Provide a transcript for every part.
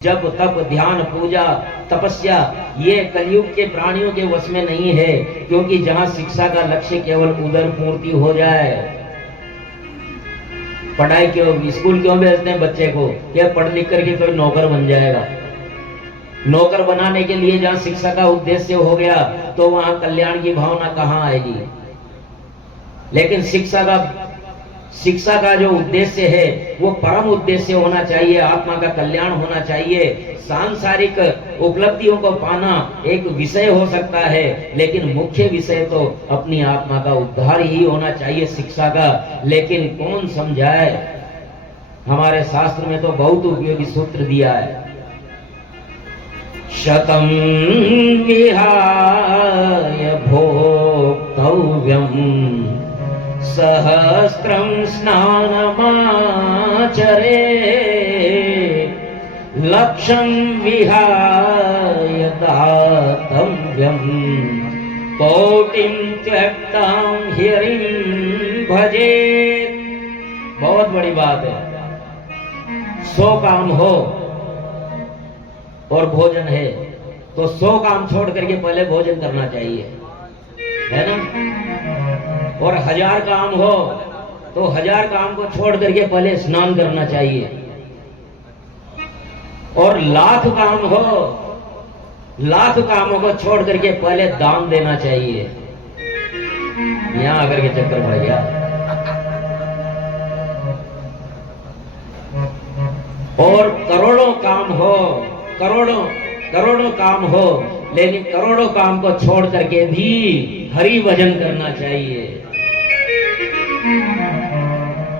जब तप ध्यान पूजा तपस्या ये कलयुग के प्राणियों के वश में नहीं है, क्योंकि जहां शिक्षा का लक्ष्य केवल उदर पूर्ति हो जाए। पढ़ाई क्यों, स्कूल क्यों भेजते हैं बच्चे को? क्या पढ़ लिख करके कोई नौकर बन जाएगा? नौकर बनाने के लिए जहां शिक्षा का उद्देश्य हो गया तो वहां कल्याण की भावना कहां आएगी? लेकिन शिक्षा का जो उद्देश्य है वो परम उद्देश्य होना चाहिए, आत्मा का कल्याण होना चाहिए। सांसारिक उपलब्धियों को पाना एक विषय हो सकता है, लेकिन मुख्य विषय तो अपनी आत्मा का उद्धार ही होना चाहिए शिक्षा का। लेकिन कौन समझाए? हमारे शास्त्र में तो बहुत उपयोगी सूत्र दिया है, शतम विहाय भोक्तव्यम सहस्त्रं स्नानमाचरे लक्षं विहाय दातव्यं कोटिं त्यक्तां हरिं भजेत्। बहुत बड़ी बात है। 100 काम हो और भोजन है तो 100 काम छोड़ करके पहले भोजन करना चाहिए, है ना? और 1000 काम हो तो 1000 काम को छोड़ करके पहले स्नान करना चाहिए। और 1,00,000 काम हो, 1,00,000 कामों को छोड़ करके पहले दान देना चाहिए। यहां आकर के चक्कर पड़ गया। और करोड़ों काम हो, करोड़ों काम हो, लेकिन करोड़ों काम को छोड़ करके भी हरि भजन करना चाहिए।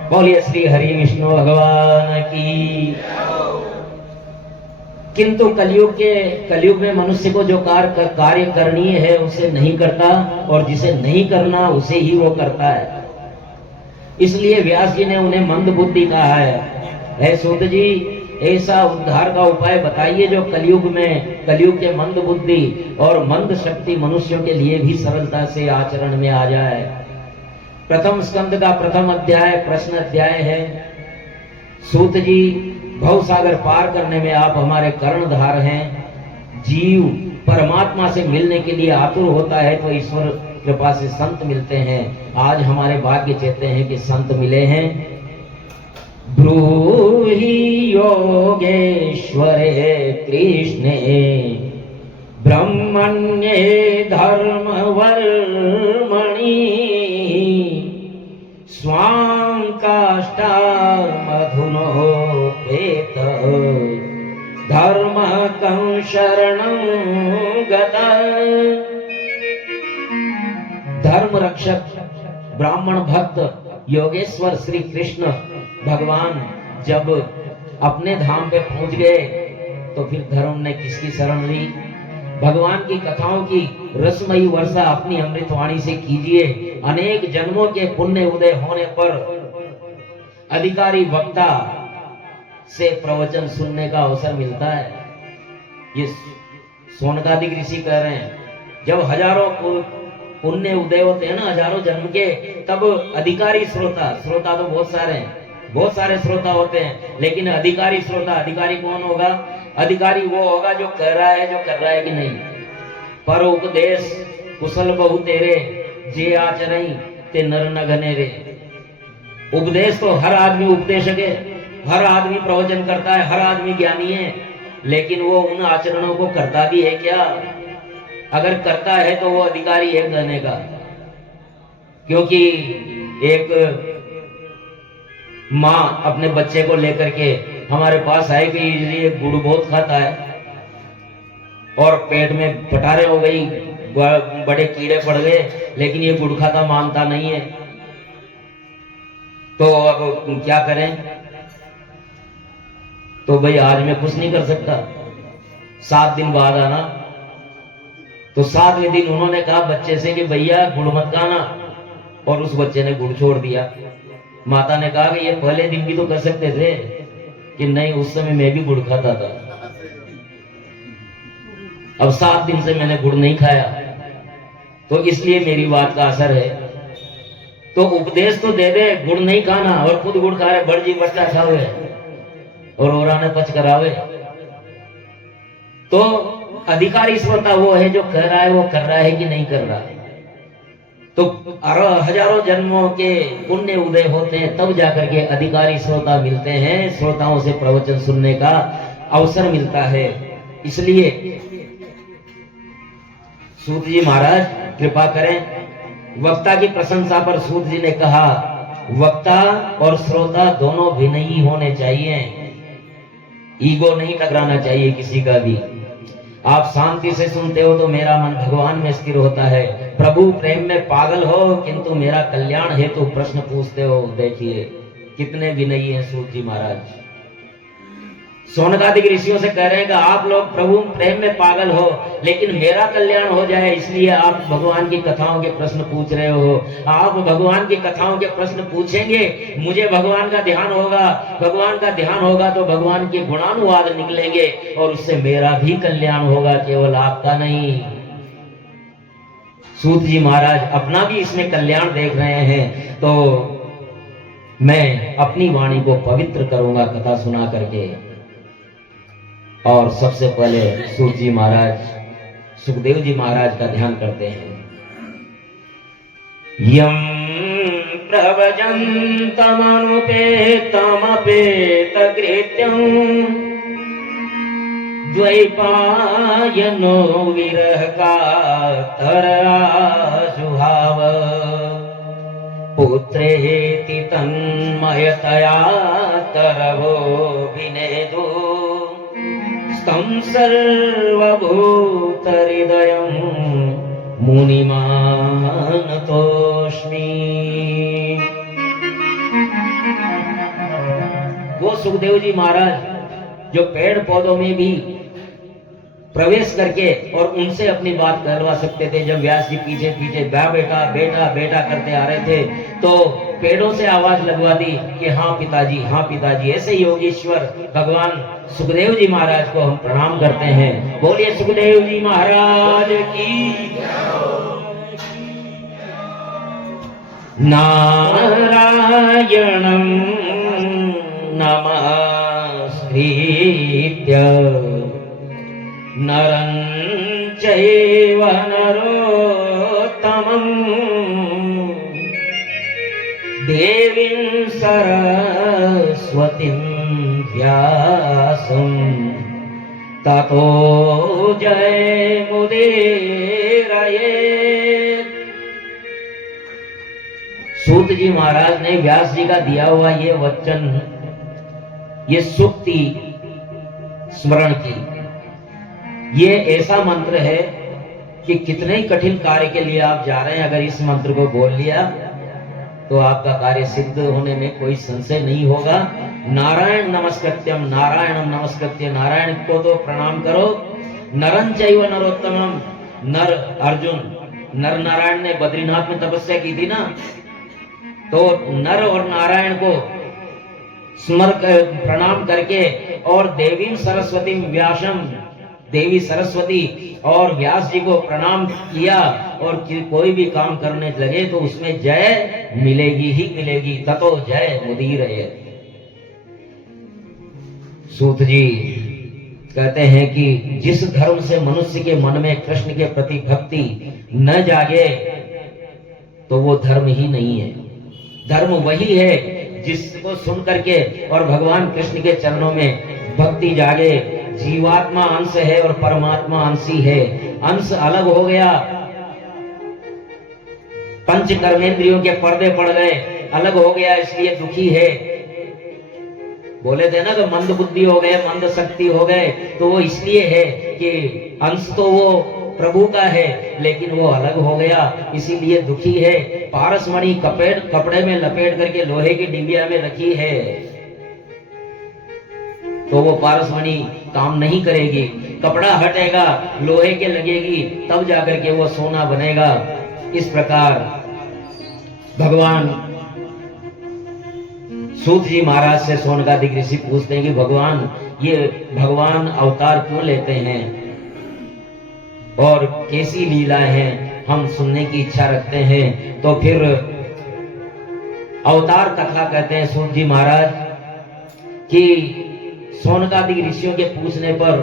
बोलिए श्री हरि विष्णु भगवान की। किंतु कलयुग में मनुष्य को जो कार्य करनी है उसे नहीं करता, और जिसे नहीं करना उसे ही वो करता है। इसलिए व्यास जी ने उन्हें मंद बुद्धि कहा है, सूत जी ऐसा उद्धार का उपाय बताइए जो कलयुग के मंद बुद्धि और मंद शक्ति मनुष्यों के लिए भी सरलता से आचरण में आ जाए। प्रथम स्कंद का प्रथम अध्याय प्रश्न अध्याय है। सूत जी, भवसागर पार करने में आप हमारे कर्णधार हैं। जीव परमात्मा से मिलने के लिए आतुर होता है तो ईश्वर कृपा से संत मिलते हैं। आज हमारे भाग्य चेते हैं कि संत मिले हैं। ब्रूहि योगेश्वरे कृष्णे ब्रह्मण्ये धर्मवर्मणि स्वां काष्ठामधुनोपेत धर्मकं शरणं गता। धर्म रक्षक ब्राह्मण भक्त योगेश्वर श्री कृष्ण भगवान जब अपने धाम पे पहुंच गए तो फिर धर्म ने किसकी शरण ली? भगवान की कथाओं की रसमयी वर्षा अपनी अमृतवाणी से कीजिए। अनेक जन्मों के पुण्य उदय होने पर अधिकारी वक्ता से प्रवचन सुनने का अवसर मिलता है। ये सोनकादिक ऋषि कह रहे हैं, जब हजारों पुण्य उदय होते हैं ना, हजारों जन्म के, तब अधिकारी श्रोता तो बहुत सारे श्रोता होते हैं, लेकिन अधिकारी श्रोता, अधिकारी कौन होगा? अधिकारी वो होगा जो कह रहा है, जो कर रहा है कि नहीं। पर उपदेश कुशल बहु तेरे जे आचरई ते नर न घनेरे। उपदेश तो हर आदमी उपदेशक है, हर आदमी प्रवचन करता है, हर आदमी ज्ञानी है, लेकिन वो उन आचरणों को करता भी है क्या? अगर करता है तो वो अधिकारी है कहने का। क्योंकि एक माँ अपने बच्चे को लेकर के हमारे पास आई कि ये गुड़ बहुत खाता है और पेट में पटारे हो गई, बड़े कीड़े पड़ गए, लेकिन ये गुड़ खाता मानता नहीं है, तो अब क्या करें? तो भाई आज मैं कुछ नहीं कर सकता, 7 दिन बाद आना। तो 7वें दिन उन्होंने कहा बच्चे से कि भैया गुड़ मत खाना, और उस बच्चे ने गुड़ छोड़ दिया। माता ने कहा कि ये पहले दिन भी तो कर सकते थे कि नहीं, उस समय मैं भी गुड़ खाता था, अब 7 दिन से मैंने गुड़ नहीं खाया, तो इसलिए मेरी बात का असर है। तो उपदेश तो दे दे, गुड़ नहीं खाना, और खुद गुड़ खा रहे, बड़ जी बच्चा खावे और ओरा ने पच करावे। तो अधिकारी श्रोता वो है जो कह रहा है, वो कर रहा है कि नहीं कर रहा है। तो हजारों जन्मों के पुण्य उदय होते हैं, तब जाकर के अधिकारी श्रोता मिलते हैं, श्रोताओं से प्रवचन सुनने का अवसर मिलता है। इसलिए सूत जी महाराज कृपा करें। वक्ता की प्रशंसा पर सूत जी ने कहा, वक्ता और श्रोता दोनों विनयी होने चाहिए, ईगो नहीं टकराना चाहिए किसी का भी। आप शांति से सुनते हो तो मेरा मन भगवान में स्थिर होता है। प्रभु प्रेम में पागल हो किंतु मेरा कल्याण हेतु प्रश्न पूछते हो। देखिए कितने विनयी हैं सूत जी महाराज। सोनकादिक ऋषियों से कह रहे हैं कि आप लोग प्रभु प्रेम में पागल हो, लेकिन मेरा कल्याण हो जाए इसलिए आप भगवान की कथाओं के प्रश्न पूछ रहे हो। आप भगवान की कथाओं के प्रश्न पूछेंगे, मुझे भगवान का ध्यान होगा, भगवान का ध्यान होगा तो भगवान के गुणानुवाद निकलेंगे और उससे मेरा भी कल्याण होगा, केवल आपका नहीं। सूत जी महाराज अपना भी इसमें कल्याण देख रहे हैं, तो मैं अपनी वाणी को पवित्र करूंगा कथा सुना करके। और सबसे पहले सूत जी महाराज सुखदेव जी महाराज का ध्यान करते हैं। यम प्रवजन्तमनुपेतमपेत कृत्यं द्वैपायनो विरह कातर आजुहाव पुत्रेति तन्मयतया तरवो विनेदु तं सर्वभूतहृदयं मुनिमानतोऽस्मि। वो सुखदेव जी महाराज जो पेड़ पौधों में भी प्रवेश करके और उनसे अपनी बात कहलवा सकते थे। जब व्यास जी पीछे पीछे बेटा बेटा बेटा करते आ रहे थे तो पेड़ों से आवाज लगवा दी कि हाँ पिताजी, हाँ पिताजी। ऐसे योगीश्वर भगवान सुखदेव जी महाराज को हम प्रणाम करते हैं। बोलिए सुखदेव जी महाराज की। नारायणं नमस्कृत्य नरं चैव नरोत्तमं देवीं सरस्वतीं व्यासं ततो जयमुदीरयेत्। सूत जी महाराज ने व्यास जी का दिया हुआ ये वचन, ये सूक्ति स्मरण की। ये ऐसा मंत्र है कि कितने ही कठिन कार्य के लिए आप जा रहे हैं, अगर इस मंत्र को बोल लिया तो आपका कार्य सिद्ध होने में कोई संशय नहीं होगा। नारायण नमस्कृत्यम, नारायणम नमस्कृत्य, नारायण को तो प्रणाम करो। नरं चैव नरोत्तमम, नर अर्जुन, नर नारायण ने बद्रीनाथ में तपस्या की थी ना, तो नर और नारायण को प्रणाम करके और देवी सरस्वती व्यासम, देवी सरस्वती और व्यास जी को प्रणाम किया और कोई भी काम करने लगे तो उसमें जय मिलेगी ही मिलेगी। ततो जय मुदीरयेत्। सूत जी कहते हैं कि जिस धर्म से मनुष्य के मन में कृष्ण के प्रति भक्ति न जागे तो वो धर्म ही नहीं है। धर्म वही है जिसको सुन करके और भगवान कृष्ण के चरणों में भक्ति जागे। जीवात्मा अंश है और परमात्मा अंशी है। अंश अलग हो गया, पंच कर्मेंद्रियों के पर्दे पड़ गए, अलग हो गया, इसलिए दुखी है। बोले थे ना कि मंद बुद्धि हो गए, मंद शक्ति हो गए, तो वो इसलिए है कि अंश तो वो प्रभु का है लेकिन वो अलग हो गया, इसीलिए दुखी है। पारसमणि कपड़े में लपेट करके लोहे की डिबिया में रखी है तो वो पारसमणि काम नहीं करेगी। कपड़ा हटेगा, लोहे के लगेगी, तब जाकर के वो सोना बनेगा। इस प्रकार भगवान सूत जी महाराज से सोनकादिक ऋषि पूछते हैं कि भगवान, ये भगवान अवतार क्यों लेते हैं और कैसी लीलाएं हैं, हम सुनने की इच्छा रखते हैं। तो फिर अवतार कथा कहते हैं सूत जी महाराज कि सोनकादिक ऋषियों के पूछने पर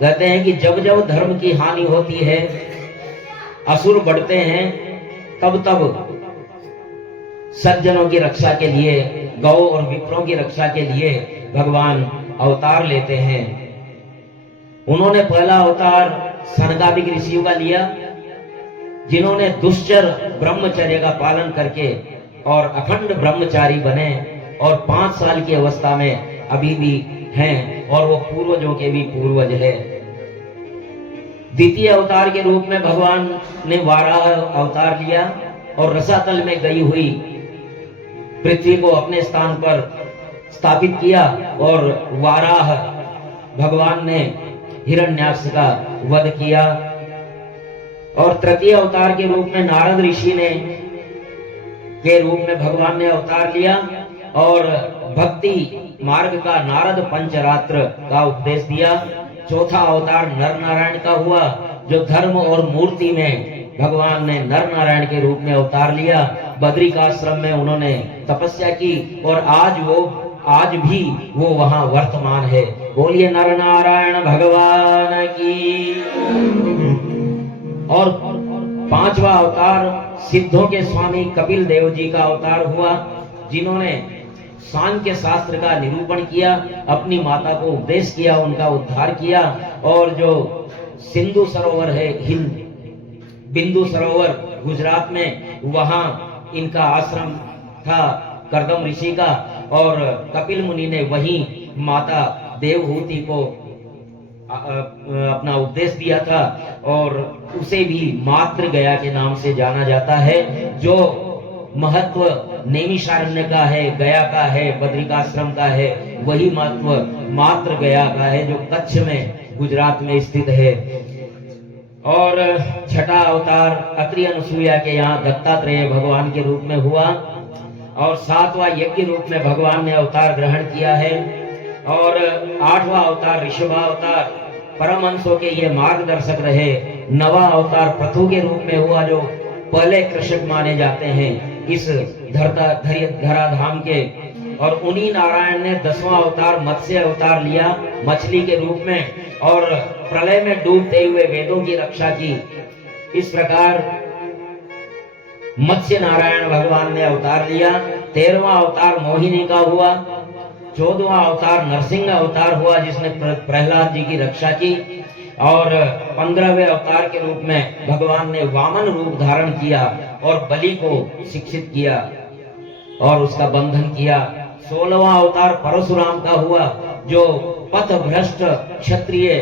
कहते हैं कि जब जब धर्म की हानि होती है, असुर बढ़ते हैं, तब तब सज्जनों की रक्षा के लिए, गौ और विप्रों की रक्षा के लिए भगवान अवतार लेते हैं। उन्होंने पहला अवतार सनकादिक ऋषियों का लिया, जिन्होंने दुश्चर ब्रह्मचर्य का पालन करके और अखंड ब्रह्मचारी बने और 5 साल की अवस्था में अभी भी हैं और वो पूर्वजों के भी पूर्वज है। द्वितीय अवतार के रूप में भगवान ने वाराह अवतार लिया और रसातल में गई हुई पृथ्वी को अपने स्थान पर स्थापित किया और वाराह भगवान ने हिरण्याक्ष का वध किया। और तृतीय अवतार के रूप में नारद ऋषि ने के रूप में भगवान ने अवतार लिया और भक्ति मार्ग का नारद पंचरात्र का उपदेश दिया। चौथा अवतार नर नारायण का हुआ, जो धर्म और मूर्ति में भगवान ने नर नारायण के रूप में अवतार लिया। बद्रिकाश्रम में उन्होंने तपस्या की और आज भी वो वहां वर्तमान है। बोलिए नर नारायण भगवान की। और 5वां अवतार सिद्धों के स्वामी कपिल देव जी का अवतार हुआ, जिन्होंने सांख्य शास्त्र का निरूपण किया, अपनी माता को उपदेश किया, उनका उद्धार किया। और जो सिंधु सरोवर है, बिंदु सरोवर गुजरात में, वहां इनका आश्रम था कर्दम ऋषि का, और कपिल मुनि ने वहीं माता देवहूति को अपना उपदेश दिया था और उसे भी मातृ गया के नाम से जाना जाता है। जो महत्व नैमिषारण्य का है, गया का है, बद्रिकाश्रम का है, वही महत्व मातृ गया का है, जो कच्छ में गुजरात में स्थित है। और छठा अवतार अत्रि अनुसुईया के यहाँ दत्तात्रेय भगवान के रूप में हुआ। और 7वां यज्ञ रूप में भगवान ने अवतार ग्रहण किया है। और 8वां अवतार ऋषभावतार परमहंसों के ये मार्गदर्शक रहे। 9वां अवतार पृथु के रूप में हुआ, जो पहले कृषक माने जाते हैं इस धराधाम के। और उन्हीं नारायण ने 10वां अवतार मत्स्य अवतार लिया, मछली के रूप में, और प्रलय में डूबते हुए वेदों की रक्षा की। इस प्रकार मत्स्य नारायण भगवान ने अवतार लिया। 13वां अवतार मोहिनी का हुआ। 14वां अवतार नरसिंह अवतार हुआ, जिसने प्रहलाद जी की रक्षा की। और 15वें अवतार के रूप में भगवान ने वामन रूप धारण किया और बलि को शिक्षित किया और उसका बंधन किया। 16वां अवतार परशुराम का हुआ, जो पथ भ्रष्ट क्षत्रिय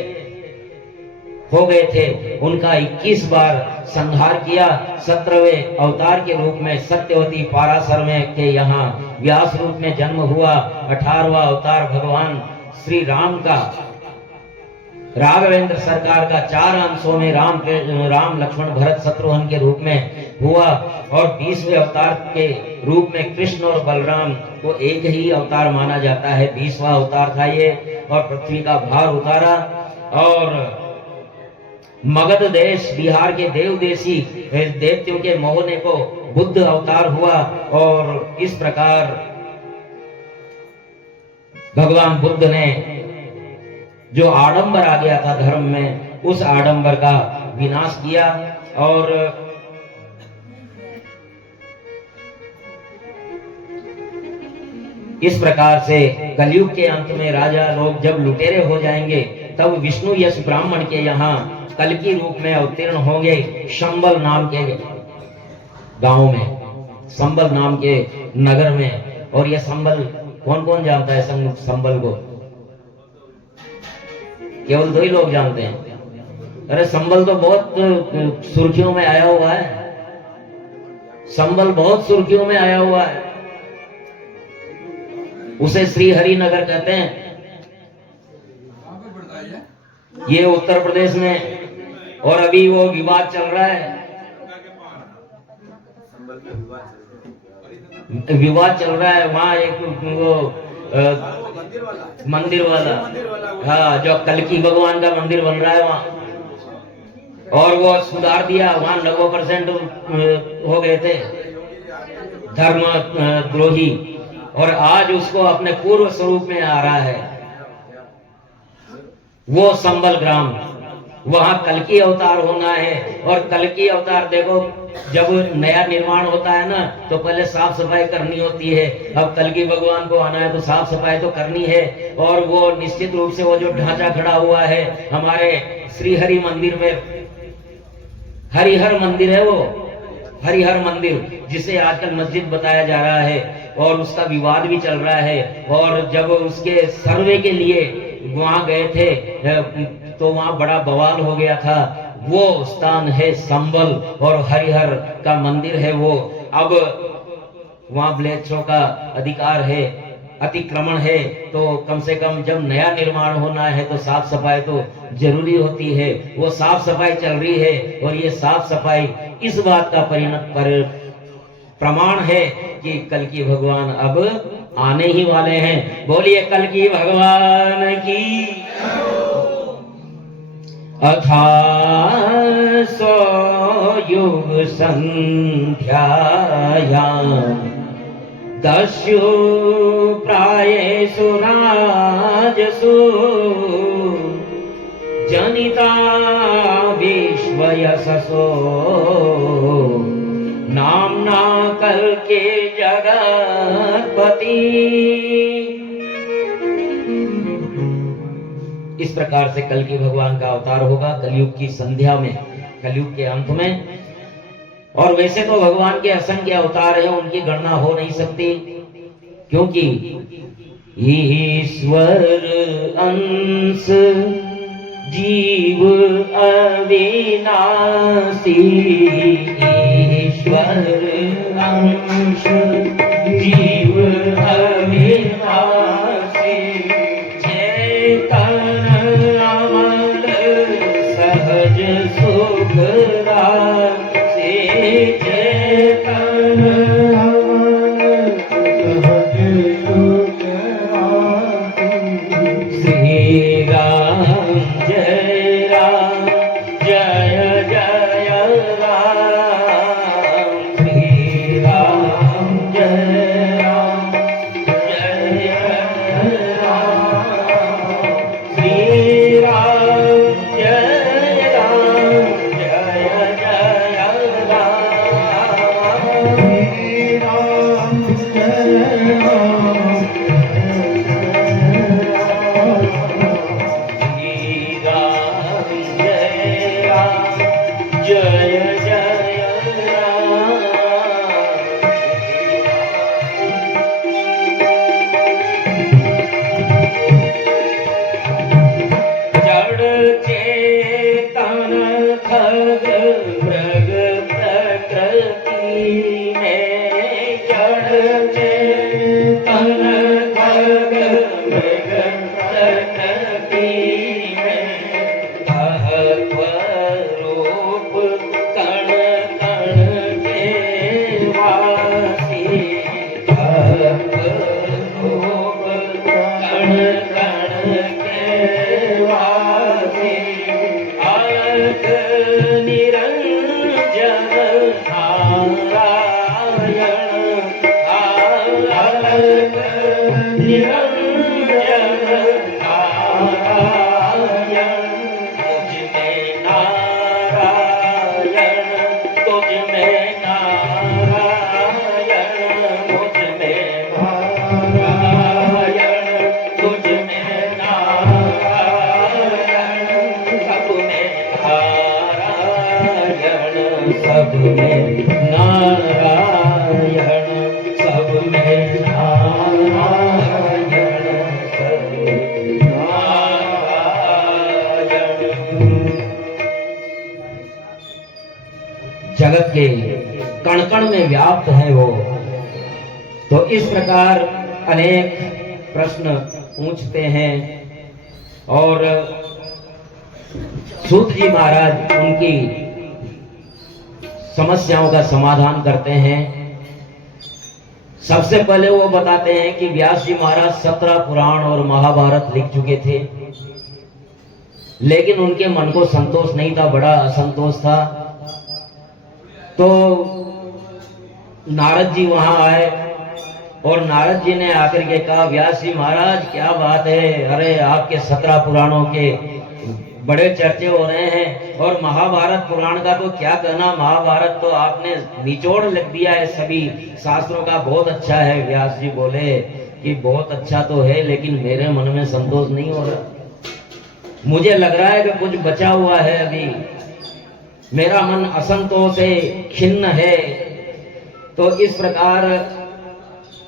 हो गए थे, उनका 21 बार संहार किया। 17वें अवतार के रूप में सत्यवती पाराशर में के यहाँ व्यास रूप में जन्म हुआ। 18वां अवतार भगवान श्री राम का, राघवेंद्र सरकार का 4 अंशों में राम लक्ष्मण भरत शत्रुघ्न के रूप में हुआ। और 20वें अवतार के रूप में कृष्ण और बलराम को एक ही अवतार माना जाता है। 20वां अवतार था ये, और पृथ्वी का भार उतारा। और मगध देश बिहार के देवदेशी देवतियों के मोहने को बुद्ध अवतार हुआ। और इस प्रकार भगवान बुद्ध ने जो आडंबर आ गया था धर्म में, उस आडंबर का विनाश किया। और इस प्रकार से कलयुग के अंत में राजा लोग जब लुटेरे हो जाएंगे, तब विष्णु यश ब्राह्मण के यहाँ कल की रूप में अवतीर्ण होंगे, शंबल नाम के गांव में, संबल नाम के नगर में। और यह संबल कौन कौन जानता है? संबल को केवल 2 ही लोग जानते हैं। अरे संबल तो बहुत सुर्खियों में आया हुआ है, संबल बहुत सुर्खियों में आया हुआ है। उसे श्री हरि नगर कहते हैं। ये उत्तर प्रदेश में, और अभी वो विवाद चल रहा है, विवाद चल रहा है वहाँ। एक वो मंदिर वाला, हाँ, जो कल्की भगवान का मंदिर बन रहा है वहाँ, और वो सुधार दिया। वहाँ 90% हो गए थे धर्म द्रोही, और आज उसको अपने पूर्व स्वरूप में आ रहा है। वो संबल ग्राम, वहां कल्कि अवतार होना है। और कल्कि अवतार देखो, जब नया निर्माण होता है ना तो पहले साफ सफाई करनी होती है। अब कल्कि भगवान को आना है तो साफ सफाई तो करनी है। और वो निश्चित रूप से वो जो ढांचा खड़ा हुआ है हमारे श्री हरि मंदिर में, हरिहर मंदिर है वो, हरिहर मंदिर जिसे आजकल मस्जिद बताया जा रहा है और उसका विवाद भी चल रहा है। और जब उसके सर्वे के लिए वहां गए थे तो वहां बड़ा बवाल हो गया था। वो स्थान है संबल और हरिहर का मंदिर है वो। अब वहां ब्लेच्छों का अधिकार है, अतिक्रमण है, तो कम से कम जब नया निर्माण होना है तो साफ सफाई तो जरूरी होती है। वो साफ सफाई चल रही है और ये साफ सफाई इस बात का प्रमाण है कि कल की भगवान अब आने ही वाले हैं। बोलिए कल की भगवान की। अथा सो युग संध्यायां दस्यु प्रायेषु राजसु जनिता विश्वयशसो नामना कल्कि जगत्पति। इस प्रकार से कल की भगवान का अवतार होगा कलयुग की संध्या में, कलयुग के अंत में। और वैसे तो भगवान के असंख्य अवतार हैं, उनकी गणना हो नहीं सकती, क्योंकि ईश्वर अंश जीव अविनाशी, ईश्वर अंश जीव अविनाशी, चेतन अमल सहज सुख राशि, चेतन अमल सहज सुख राशि। श्री राम जय राम जय जय राम, श्री राम जय राम जय राम, श्री राम जय राम जय जय राम, श्री राम जय राम जय जय राम। जड़ चेतन खग मृग प्रकृति में, जड़ चेतन खग मृग प्रकृति में, महत्व रूप कण कण के वासी, महत्व रूप कण कण के वासी, अलग निरंजन नारायण, अलग निरंजन नारायण, तुझ में नारायण, तुझ में नारायण, मुझ में नारायण, तुझ में नारायण, सब में नारायण, सब में नारायण, सब में नारायण, सब में नारायण। जगत के कण कण में व्याप्त है वो। तो इस प्रकार अनेक प्रश्न पूछते हैं और सूत जी महाराज उनकी समस्याओं का समाधान करते हैं। सबसे पहले वो बताते हैं कि व्यास जी महाराज 17 पुराण और महाभारत लिख चुके थे, लेकिन उनके मन को संतोष नहीं था, बड़ा असंतोष था। तो नारद जी वहां आए और नारद जी ने आकर के कहा, व्यास जी महाराज क्या बात है, अरे आपके 17 पुराणों के बड़े चर्चे हो रहे हैं। और महाभारत पुराण का तो क्या कहना, महाभारत तो आपने निचोड़ लिख दिया है सभी शास्त्रों का। बहुत अच्छा है। व्यास जी बोले कि बहुत अच्छा तो है, लेकिन मेरे मन में संतोष नहीं हो रहा। मुझे लग रहा है कि कुछ बचा हुआ है अभी। मेरा मन असंतोष है, खिन्न है। तो इस प्रकार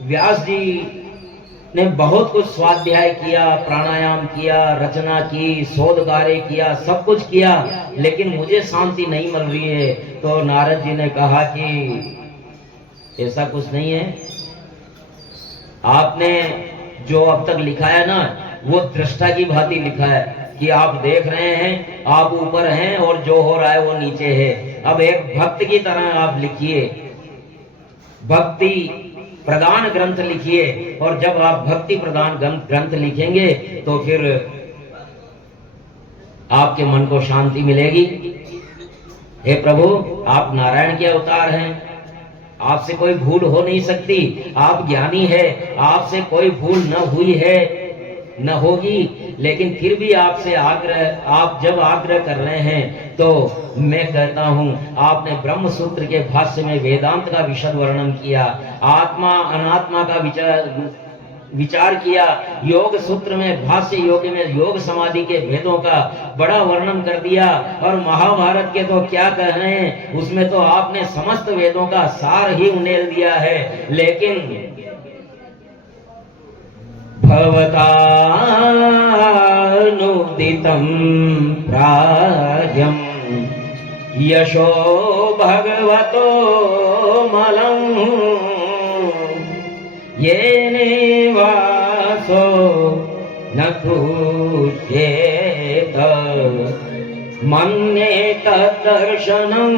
व्यास जी ने बहुत कुछ स्वाध्याय किया, प्राणायाम किया, रचना की, शोध कार्य किया, सब कुछ किया, लेकिन मुझे शांति नहीं मिल रही है। तो नारद जी ने कहा कि ऐसा कुछ नहीं है, आपने जो अब तक लिखा है ना, वो दृष्टा की भांति लिखा है कि आप देख रहे हैं, आप ऊपर हैं और जो हो रहा है वो नीचे है। अब एक भक्त की तरह आप लिखिए, भक्ति प्रदान ग्रंथ लिखिए। और जब आप भक्ति प्रदान ग्रंथ लिखेंगे तो फिर आपके मन को शांति मिलेगी। हे प्रभु, आप नारायण के अवतार हैं, आपसे कोई भूल हो नहीं सकती। आप ज्ञानी है, आपसे कोई भूल न हुई है, न होगी। लेकिन फिर भी आपसे आग्रह, आप जब आग्रह कर रहे हैं तो मैं कहता हूं, आपने ब्रह्म सूत्र के भाष्य में वेदांत का विशद वर्णन किया, आत्मा अनात्मा का विचार किया, योग सूत्र में भाष्य योग में योग समाधि के भेदों का बड़ा वर्णन कर दिया। और महाभारत के तो क्या कह रहे हैं, उसमें तो आपने समस्त वेदों का सार ही उंडेल दिया है। लेकिन भवतानुदितं प्राज्ञं यशो भगवतो मलं येनेवासो न कृष्येत मन्येत दर्शनमखिलम्।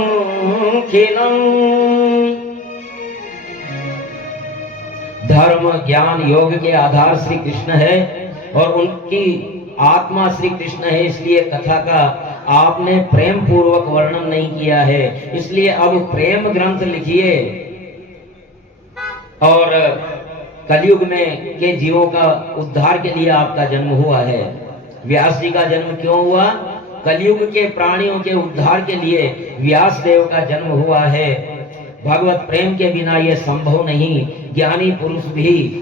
धर्म ज्ञान योग के आधार श्री कृष्ण है और उनकी आत्मा श्री कृष्ण है। इसलिए कथा का आपने प्रेम पूर्वक वर्णन नहीं किया है। इसलिए अब प्रेम ग्रंथ लिखिए। और कलयुग में के जीवों का उद्धार के लिए आपका जन्म हुआ है। व्यास जी का जन्म क्यों हुआ? कलयुग के प्राणियों के उद्धार के लिए व्यास देव का जन्म हुआ है। भगवत प्रेम के बिना यह संभव नहीं। ज्ञानी पुरुष भी